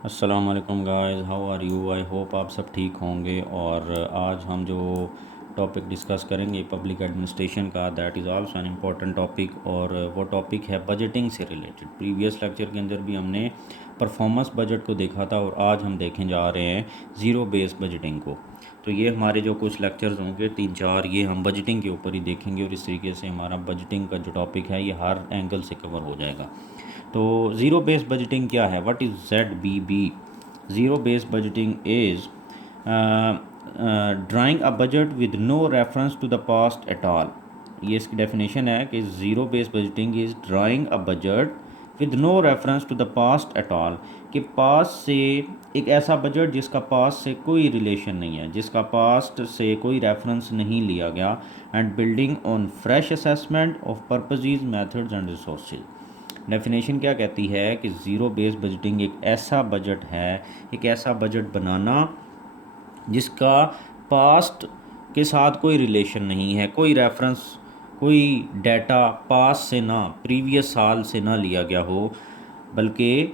अस्सलाम वालेकुम guys, how are you? I hope आप सब ठीक होंगे। और आज हम जो टॉपिक डिस्कस करेंगे पब्लिक एडमिनिस्ट्रेशन का, that is also an important topic. और वो टॉपिक है बजटिंग से रिलेटेड। प्रीवियस लेक्चर के अंदर भी हमने परफॉर्मेंस बजट को देखा था और आज हम देखने जा रहे हैं ज़ीरो बेस बजटिंग को। तो ये हमारे जो कुछ लेक्चर्स होंगे 3-4, ये हम बजटिंग के ऊपर ही देखेंगे और इस तरीके से हमारा बजटिंग का जो टॉपिक है ये हर एंगल से कवर हो जाएगा। तो ज़ीरो बेस बजटिंग क्या है? What is ZBB? Zero base budgeting is drawing a budget with no reference to the past at all. ये इसकी डेफिनेशन है कि zero base budgeting is drawing a budget with no reference to the past at all. कि past से एक ऐसा budget जिसका past से कोई रिलेशन नहीं है, जिसका पास्ट से कोई रेफरेंस नहीं लिया गया, and building on fresh assessment of purposes, methods and resources. Definition क्या कहती है कि ज़ीरो बेस बजटिंग एक ऐसा बजट है, एक ऐसा बजट बनाना जिसका पास्ट के साथ कोई रिलेशन नहीं है, कोई रेफरेंस, कोई डाटा पास्ट से ना, प्रीवियस साल से ना लिया गया हो, बल्कि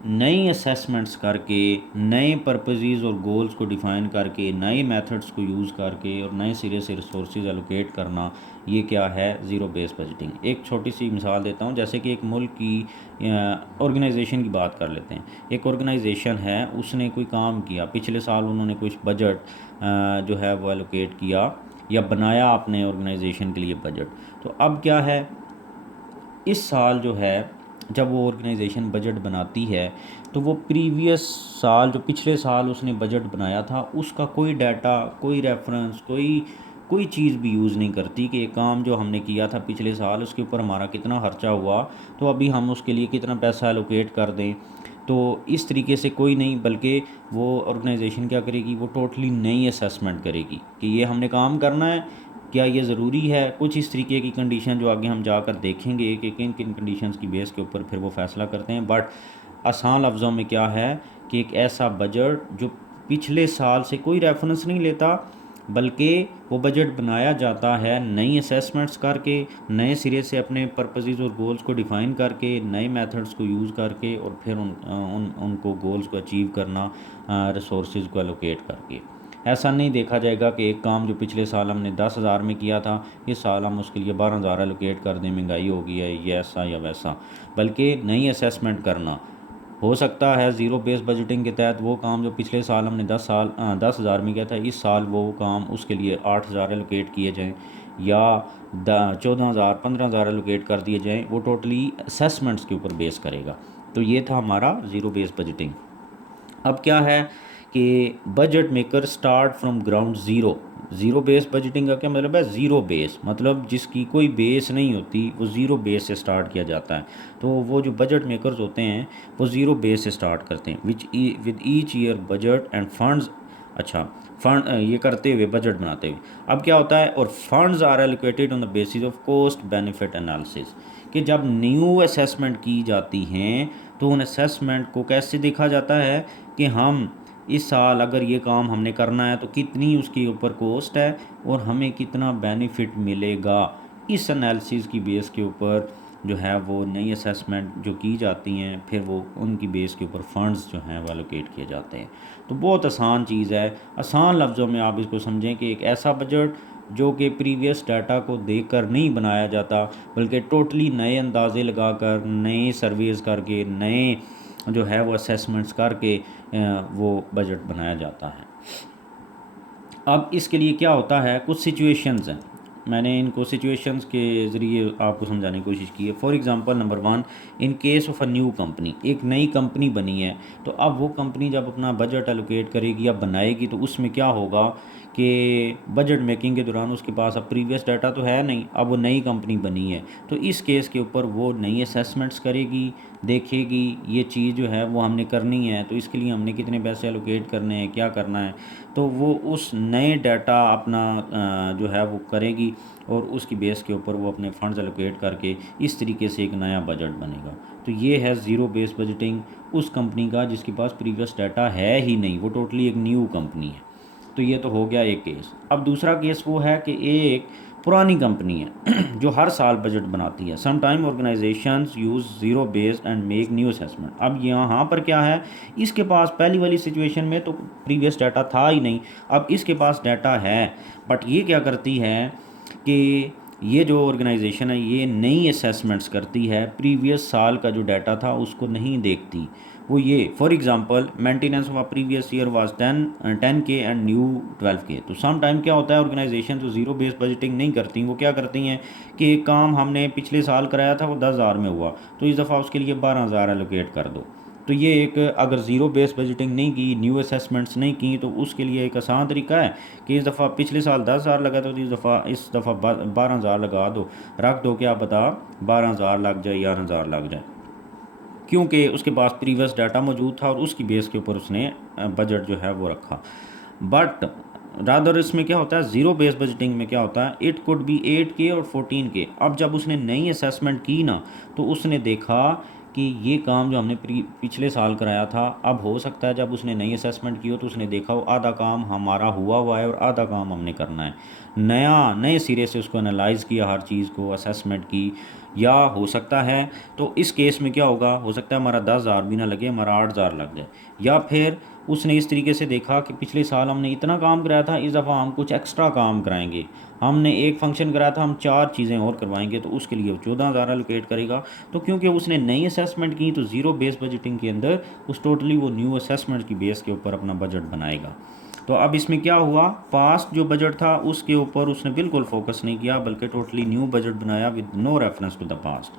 नई असेसमेंट्स करके, नए पर्पसेस और गोल्स को डिफ़ाइन करके, नए मेथड्स को यूज़ करके और नए सिरे से रिसोर्सेज एलोकेट करना, ये क्या है? Zero base budgeting. एक छोटी सी मिसाल देता हूँ, जैसे कि एक मुल्क की ऑर्गेनाइजेशन की बात कर लेते हैं। एक ऑर्गेनाइजेशन है, उसने कोई काम किया, पिछले साल उन्होंने कुछ बजट जो है वो एलोकेट किया या बनाया अपने ऑर्गेनाइजेशन के लिए बजट। तो अब क्या है, इस साल जो है जब वो ऑर्गेनाइजेशन बजट बनाती है तो वो प्रीवियस साल, जो पिछले साल उसने बजट बनाया था, उसका कोई डाटा, कोई रेफरेंस, कोई चीज़ भी यूज़ नहीं करती कि ये काम जो हमने किया था पिछले साल उसके ऊपर हमारा कितना खर्चा हुआ, तो अभी हम उसके लिए कितना पैसा एलोकेट कर दें। तो इस तरीके से कोई नहीं, बल्कि वो ऑर्गेनाइजेशन क्या करेगी, वो टोटली नई असेसमेंट करेगी कि ये हमने काम करना है, क्या ये ज़रूरी है। कुछ इस तरीके की कंडीशन जो आगे हम जाकर देखेंगे कि किन किन कंडीशंस की बेस के ऊपर फिर वो फैसला करते हैं। बट आसान लफ्ज़ों में क्या है कि एक ऐसा बजट जो पिछले साल से कोई रेफरेंस नहीं लेता, बल्कि वो बजट बनाया जाता है नई असेसमेंट्स करके, नए सिरे से अपने पर्पसेस और गोल्स को डिफ़ाइन करके, नए मेथड्स को यूज़ करके, और फिर उनको गोल्स को अचीव करना रिसोर्सेज को एलोकेट करके। ऐसा नहीं देखा जाएगा कि एक काम जो पिछले साल हमने 10,000 में किया था, इस साल हम उसके लिए 12,000 एलोकेट कर दें, महंगाई हो गई है, ये ऐसा या वैसा। बल्कि नई असेसमेंट करना हो सकता है। ज़ीरो बेस बजटिंग के तहत वो काम जो पिछले साल हमने 10,000 में किया था, इस साल वो काम उसके लिए 8,000 एलोकेट किए जाएँ या 14,000 15,000 एलोकेट कर दिए जाएँ। वो टोटली असेसमेंट्स के ऊपर बेस करेगा। तो ये था हमारा ज़ीरो बेस बजटिंग। अब क्या है कि budget maker start from ground zero. Zero base budgeting का क्या मतलब है? ज़ीरो बेस मतलब जिसकी कोई बेस नहीं होती, वो ज़ीरो बेस से स्टार्ट किया जाता है। तो वो जो बजट मेकर्स होते हैं वो ज़ीरो बेस से स्टार्ट करते हैं, with each year budget end funds. अच्छा, फंड ये करते हुए, बजट बनाते हुए अब क्या होता है, और funds are allocated on the basis of cost benefit analysis. कि जब न्यू असेसमेंट की जाती हैं तो उन असेसमेंट को कैसे देखा जाता है कि हम इस साल अगर ये काम हमने करना है तो कितनी उसके ऊपर कॉस्ट है और हमें कितना बेनिफिट मिलेगा। इस एनालिसिस की बेस के ऊपर जो है वो नई असेसमेंट जो की जाती हैं, फिर वो उनकी बेस के ऊपर फंड्स जो हैं वो एलोकेट किए जाते हैं। तो बहुत आसान चीज़ है। आसान लफ्ज़ों में आप इसको समझें कि एक ऐसा बजट जो कि प्रीवियस डाटा को देखकर नहीं बनाया जाता, बल्कि टोटली नए अंदाजे लगाकर, नए सर्वेज़ करके, नए जो है वो असेसमेंट्स करके वो बजट बनाया जाता है। अब इसके लिए क्या होता है, कुछ सिचुएशंस हैं। मैंने इनको सिचुएशंस के ज़रिए आपको समझाने की कोशिश की है। For example number 1, in case of a new company, एक नई कंपनी बनी है। तो अब वो कंपनी जब अपना बजट एलोकेट करेगी या बनाएगी तो उसमें क्या होगा कि बजट मेकिंग के दौरान उसके पास अब प्रीवियस डाटा तो है नहीं, अब वो नई कंपनी बनी है। तो इस केस के ऊपर वो नई असेसमेंट्स करेगी, देखेगी ये चीज़ जो है वो हमने करनी है, तो इसके लिए हमने कितने पैसे एलोकेट करने हैं, क्या करना है। तो वो उस नए डाटा अपना जो है वो करेगी और उसकी बेस के ऊपर वो अपने फंड्स एलोकेट करके इस तरीके से एक नया बजट बनेगा। तो ये है ज़ीरो बेस बजटिंग उस कंपनी का जिसके पास प्रीवियस डाटा है ही नहीं, वो टोटली एक न्यू कंपनी है। तो ये तो हो गया एक केस। अब दूसरा केस वो है कि एक पुरानी कंपनी है जो हर साल बजट बनाती है। Some time organisations use zero based and make new assessment. अब यहाँ पर क्या है, इसके पास पहली वाली सिचुएशन में तो प्रीवियस डाटा था ही नहीं, अब इसके पास डाटा है, बट ये क्या करती है कि ये जो ऑर्गेनाइजेशन है ये नई असेसमेंट्स करती है, प्रीवियस साल का जो डाटा था उसको नहीं देखती। वो ये for example maintenance of previous year was 10K and new 12K। तो सम टाइम क्या होता है, ऑर्गेनाइजेशन जो ज़ीरो बेस्ड बजटिंग नहीं करती, वो क्या करती हैं कि एक काम हमने पिछले साल कराया था वो 10,000 में हुआ, तो इस दफ़ा उसके लिए 12,000 एलोकेट कर दो। तो ये एक, अगर ज़ीरो बेस बजटिंग नहीं की, न्यू असेसमेंट्स नहीं की, तो उसके लिए एक आसान तरीका है कि इस दफ़ा पिछले साल 10,000 लगा था, तो इस दफ़ा 12,000 लगा दो, रख दो, क्या पता 12,000 लग जाए या 1,000 लग जाए, क्योंकि उसके पास प्रीवियस डाटा मौजूद था और उसकी बेस के ऊपर उसने बजट जो है वो रखा। बट रादर इसमें क्या होता है, ज़ीरो बेस बजटिंग में क्या होता है, इट कुड बी 8K और 14K। अब जब उसने नई असेसमेंट की ना, तो उसने देखा कि ये काम जो हमने पिछले साल कराया था, अब हो सकता है जब उसने नई असेसमेंट की हो तो उसने देखा हो आधा काम हमारा हुआ है और आधा काम हमने करना है। नए सिरे से उसको एनालाइज़ किया, हर चीज़ को असेसमेंट की। या हो सकता है, तो इस केस में क्या होगा, हो सकता है हमारा 10,000 भी ना लगे, हमारा 8,000 लग जाए। या फिर उसने इस तरीके से देखा कि पिछले साल हमने इतना काम कराया था, इस दफ़ा हम कुछ एक्स्ट्रा काम कराएंगे, हमने एक फंक्शन कराया था, हम 4 चीज़ें और करवाएंगे, तो उसके लिए वो 14,000 एलोकेट करेगा। तो क्योंकि उसने नई असेसमेंट की, तो ज़ीरो बेस बजटिंग के अंदर उस टोटली वो न्यू असेसमेंट की बेस के ऊपर अपना बजट बनाएगा। तो अब इसमें क्या हुआ, पास्ट जो बजट था उसके ऊपर उसने बिल्कुल फोकस नहीं किया, बल्कि टोटली न्यू बजट बनाया with no reference to the past.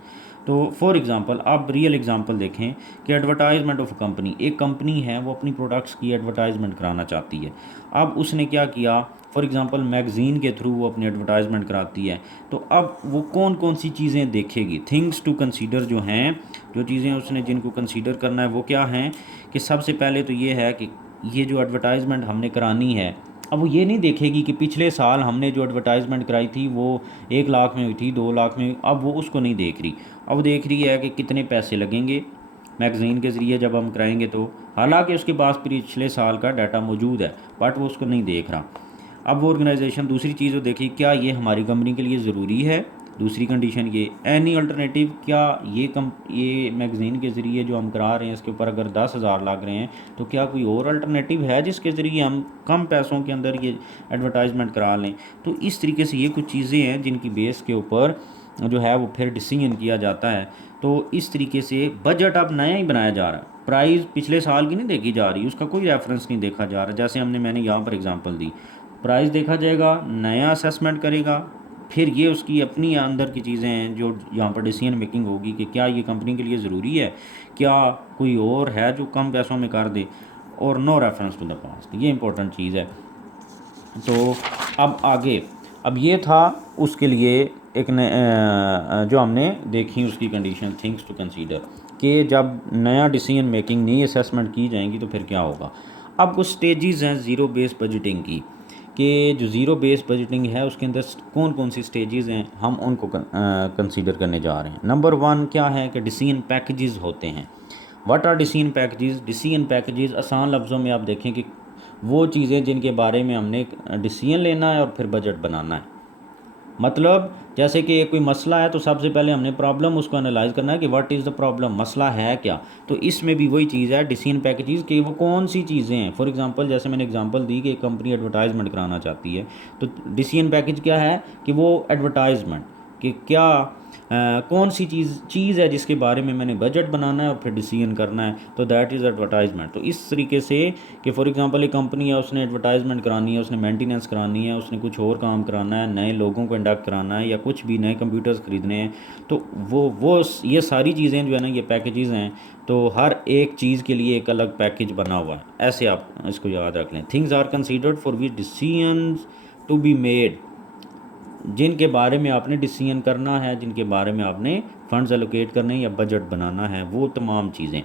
तो फॉर एग्जांपल, आप रियल एग्जांपल देखें कि एडवर्टाइजमेंट ऑफ कंपनी, एक कंपनी है वो अपनी प्रोडक्ट्स की एडवर्टाइजमेंट कराना चाहती है। अब उसने क्या किया, फॉर एग्जांपल मैगज़ीन के थ्रू वो अपनी एडवर्टाइजमेंट कराती है। तो अब वो कौन कौन सी चीज़ें देखेगी, थिंग्स टू कंसीडर जो हैं, जो चीज़ें उसने जिनको कंसीडर करना है वो क्या हैं, कि सबसे पहले तो ये है कि ये जो एडवर्टाइजमेंट हमने करानी है, अब वो ये नहीं देखेगी कि पिछले साल हमने जो एडवर्टाइजमेंट कराई थी वो 1 लाख में हुई थी, 2 लाख में, अब वो उसको नहीं देख रही। अब वो देख रही है कि कितने पैसे लगेंगे मैगज़ीन के ज़रिए जब हम कराएंगे, तो हालांकि उसके पास पिछले साल का डाटा मौजूद है, बट वो उसको नहीं देख रहा। अब वो ऑर्गेनाइजेशन दूसरी चीज़ वो देखी, क्या ये हमारी कंपनी के लिए ज़रूरी है, दूसरी कंडीशन ये, एनी अल्टरनेटिव, क्या ये मैगज़ीन के ज़रिए जो हम करा रहे हैं इसके ऊपर अगर 10,000 लग रहे हैं, तो क्या कोई और अल्टरनेटिव है जिसके ज़रिए हम कम पैसों के अंदर ये एडवर्टाइजमेंट करा लें। तो इस तरीके से ये कुछ चीज़ें हैं जिनकी बेस के ऊपर जो है वो फिर डिसीजन किया जाता है। तो इस तरीके से बजट अब नया ही बनाया जा रहा है, प्राइस पिछले साल की नहीं देखी जा रही, उसका कोई रेफरेंस नहीं देखा जा रहा। जैसे मैंने यहाँ पर एग्जांपल दी, प्राइस देखा जाएगा, नया असेसमेंट करेगा, फिर ये उसकी अपनी अंदर की चीज़ें हैं जो यहाँ पर डिसीजन मेकिंग होगी कि क्या ये कंपनी के लिए ज़रूरी है, क्या कोई और है जो कम पैसों में कर दे, और no reference to the past, ये इंपॉर्टेंट चीज़ है। तो अब आगे, अब ये था उसके लिए एक जो हमने देखी उसकी कंडीशन, थिंग्स टू कंसीडर, कि जब नया डिसीजन मेकिंग, नई असेसमेंट की जाएंगी तो फिर क्या होगा। अब कुछ स्टेजेस हैं ज़ीरो बेस बजटिंग की, कि जो ज़ीरो बेस बजटिंग है उसके अंदर कौन कौन सी स्टेजेस हैं, हम उनको कंसीडर करने जा रहे हैं। नंबर 1 क्या है कि डिसीजन पैकेजेस होते हैं। What are decision packages? Decision packages आसान लफ्ज़ों में आप देखें कि वो चीज़ें जिनके बारे में हमने डिसीजन लेना है और फिर बजट बनाना है। मतलब जैसे कि कोई मसला है तो सबसे पहले हमने प्रॉब्लम उसको एनालाइज करना है कि व्हाट इज़ द प्रॉब्लम, मसला है क्या। तो इसमें भी वही चीज़ है डिसीजन पैकेजेस, कि वो कौन सी चीज़ें हैं। फॉर एग्जांपल जैसे मैंने एग्जांपल दी कि एक कंपनी एडवर्टाइजमेंट कराना चाहती है, तो डिसीजन पैकेज क्या है कि वो एडवर्टाइजमेंट, कि क्या कौन सी चीज़ है जिसके बारे में मैंने बजट बनाना है और फिर डिसीजन करना है, तो दैट इज़ एडवर्टाइजमेंट। तो इस तरीके से कि फॉर एग्जांपल एक कंपनी है, उसने एडवर्टाइजमेंट करानी है, उसने मेंटेनेंस करानी है, उसने कुछ और काम कराना है, नए लोगों को इंडक्ट कराना है, या कुछ भी नए कंप्यूटर्स ख़रीदने हैं, तो वो ये सारी चीज़ें जो है ना, ये पैकेजेस हैं। तो हर एक चीज़ के लिए एक अलग पैकेज बना हुआ है, ऐसे आप इसको याद रख लें। Things are considered for which decisions to be made, जिनके बारे में आपने डिसीजन करना है, जिनके बारे में आपने फंड्स एलोकेट करने या बजट बनाना है, वो तमाम चीज़ें।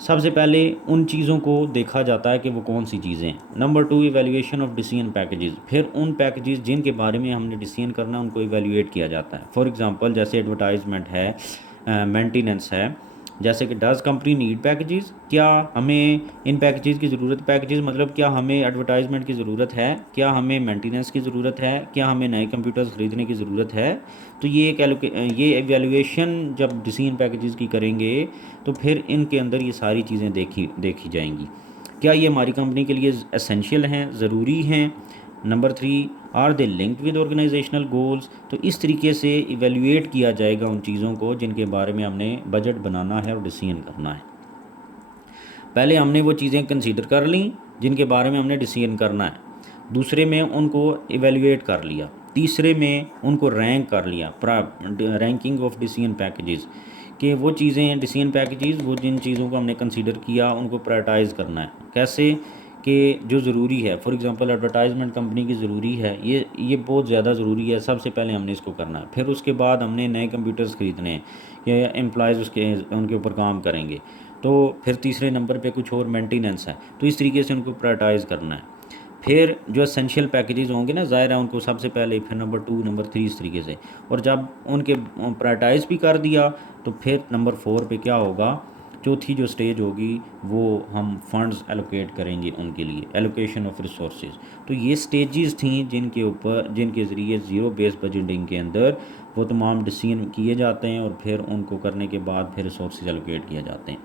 सबसे पहले उन चीज़ों को देखा जाता है कि वो कौन सी चीज़ें। Number 2, evaluation of decision packages, फिर उन पैकेजेस जिनके बारे में हमने डिसीजन करना है उनको इवैल्यूएट किया जाता है। फॉर एग्जांपल जैसे एडवर्टाइजमेंट है, मेंटेनेंस है, जैसे कि डज कंपनी नीड पैकेजेस, क्या हमें इन पैकेजेस की ज़रूरत, पैकेजेस मतलब क्या हमें एडवर्टाइजमेंट की ज़रूरत है, क्या हमें मेंटेनेंस की ज़रूरत है, क्या हमें नए कंप्यूटर्स ख़रीदने की ज़रूरत है। तो ये एवेल्यूएशन जब डिसीजन पैकेजेस की करेंगे तो फिर इनके अंदर ये सारी चीज़ें देखी जाएंगी। क्या ये हमारी कंपनी के लिए एसेंशियल हैं, ज़रूरी हैं। Number 3, are they linked with organisational goals. तो इस तरीके से इवेल्युएट किया जाएगा उन चीज़ों को जिनके बारे में हमने बजट बनाना है और डिसीजन करना है। पहले हमने वो चीज़ें कंसीडर कर ली जिनके बारे में हमने डिसीजन करना है, दूसरे में उनको इवेल्युएट कर लिया, तीसरे में उनको रैंक कर लिया, रैंकिंग ऑफ डिसीजन पैकेजेस, कि वो चीज़ें डिसीजन पैकेजेस वो जिन चीज़ों को हमने कंसीडर किया उनको प्रायोरिटाइज़ करना है। कैसे कि जो ज़रूरी है, फॉर एग्जांपल एडवर्टाइजमेंट कंपनी की ज़रूरी है, ये बहुत ज़्यादा ज़रूरी है, सबसे पहले हमने इसको करना है। फिर उसके बाद हमने नए कंप्यूटर्स ख़रीदने हैं या एम्प्लॉयज़ उनके ऊपर काम करेंगे, तो फिर तीसरे नंबर पे कुछ और मेंटेनेंस है, तो इस तरीके से उनको प्रायोरिटाइज़ करना है। फिर जो एसेंशियल पैकेजेस होंगे ना, ज़ाहिर है उनको सबसे पहले, फिर नंबर 2, नंबर 3, इस तरीके से। और जब उनके प्रायोरिटाइज़ भी कर दिया तो फिर नंबर 4 पे क्या होगा, चौथी जो स्टेज होगी वो हम फंड्स एलोकेट करेंगे उनके लिए, एलोकेशन ऑफ रिसोर्सेज। तो ये स्टेजेस थी जिनके ज़रिए ज़ीरो बेस बजटिंग के अंदर वो तमाम डिसीजन किए जाते हैं और फिर उनको करने के बाद फिर रिसोर्सेज एलोकेट किए जाते हैं।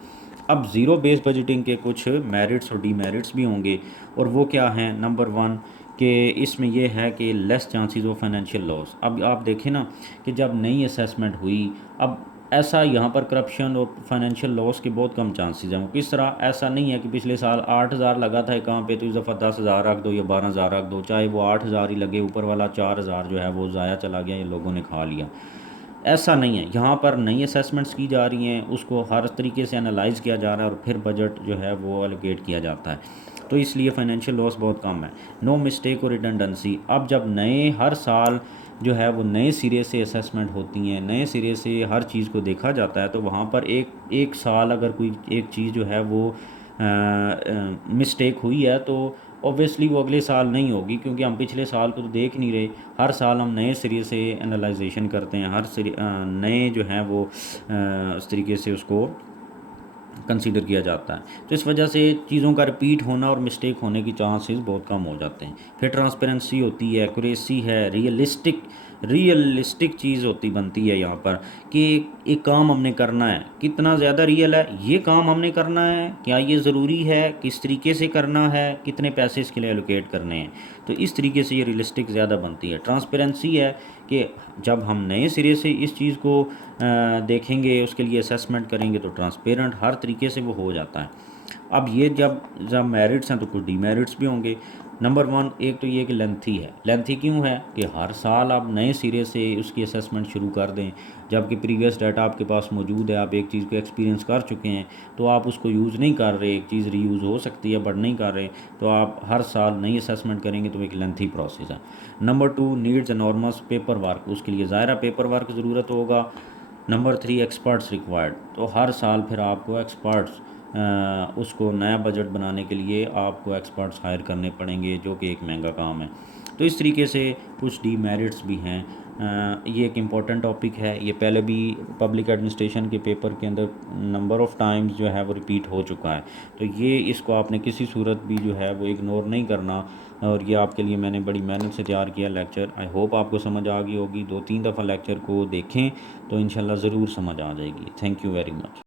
अब ज़ीरो बेस बजटिंग के कुछ मेरिट्स और डीमेरिट्स भी होंगे, और वो क्या हैं। नंबर 1 कि इसमें यह है कि less chances of financial loss. अब आप देखें ना कि जब नई असेसमेंट हुई, अब ऐसा यहाँ पर करप्शन और फाइनेंशियल लॉस के बहुत कम चांसेस हैं। किस तरह, ऐसा नहीं है कि पिछले साल 8,000 लगा था एक काम पे तो इस दफ़ा 10,000 रख दो या 12,000 रख दो, चाहे वो 8,000 ही लगे, ऊपर वाला 4,000 जो है वो ज़ाया चला गया, ये लोगों ने खा लिया। ऐसा नहीं है, यहाँ पर नई असेसमेंट्स की जा रही हैं, उसको हर तरीके से एनालाइज़ किया जा रहा है और फिर बजट जो है वो एलोकेट किया जाता है, तो इसलिए फाइनेंशियल लॉस बहुत कम है। नो मिस्टेक और रिडंडेंसी। अब जब नए हर साल जो है वो नए सिरे से असेसमेंट होती हैं, नए सिरे से हर चीज़ को देखा जाता है, तो वहाँ पर एक साल अगर कोई एक चीज़ जो है वो मिस्टेक हुई है तो ऑब्वियसली वो अगले साल नहीं होगी, क्योंकि हम पिछले साल को तो देख नहीं रहे। हर साल हम नए सिरे से एनालाइजेशन करते हैं, नए जो हैं वो इस तरीके से उसको कंसीडर किया जाता है। तो इस वजह से चीज़ों का रिपीट होना और मिस्टेक होने की चांसेस बहुत कम हो जाते हैं। फिर ट्रांसपेरेंसी होती है, एक्यूरेसी है, रियलिस्टिक चीज़ बनती है यहाँ पर कि एक काम हमने करना है, कितना ज़्यादा रियल है ये काम हमने करना है, क्या ये ज़रूरी है, किस तरीके से करना है, कितने पैसे इसके लिए एलोकेट करने हैं। तो इस तरीके से ये रियलिस्टिक ज़्यादा बनती है। ट्रांसपेरेंसी है कि जब हम नए सिरे से इस चीज़ को देखेंगे, उसके लिए असेसमेंट करेंगे, तो ट्रांसपेरेंट हर तरीके से वो हो जाता है। अब ये जब मेरिट्स हैं तो कुछ डीमेरिट्स भी होंगे। नंबर 1 एक तो ये कि लेंथी है। लेंथी क्यों है कि हर साल आप नए सिरे से उसकी असेसमेंट शुरू कर दें, जबकि प्रीवियस डाटा आपके पास मौजूद है, आप एक चीज़ को एक्सपीरियंस कर चुके हैं, तो आप उसको यूज़ नहीं कर रहे, एक चीज़ रीयूज़ हो सकती है बट नहीं कर रहे, तो आप हर साल नई असेसमेंट करेंगे, तो एक लेंथी प्रोसेस है। Number 2 needs enormous paper work. उसके लिए ज़ाहिर पेपर वर्क ज़रूरत होगा। Number 3 experts required. तो हर साल फिर आपको एक्सपर्ट्स उसको नया बजट बनाने के लिए आपको एक्सपर्ट्स हायर करने पड़ेंगे, जो कि एक महंगा काम है। तो इस तरीके से कुछ डीमेरिट्स भी हैं। ये एक इम्पॉर्टेंट टॉपिक है, ये पहले भी पब्लिक एडमिनिस्ट्रेशन के पेपर के अंदर नंबर ऑफ़ टाइम्स जो है वो रिपीट हो चुका है। तो ये इसको आपने किसी सूरत भी जो है वो इग्नोर नहीं करना, और ये आपके लिए मैंने बड़ी मेहनत से तैयार किया लेक्चर। आई होप आपको समझ आ गई होगी। 2-3 दफ़ा लेक्चर को देखें तो इंशाल्लाह ज़रूर समझ आ जाएगी। Thank you very much.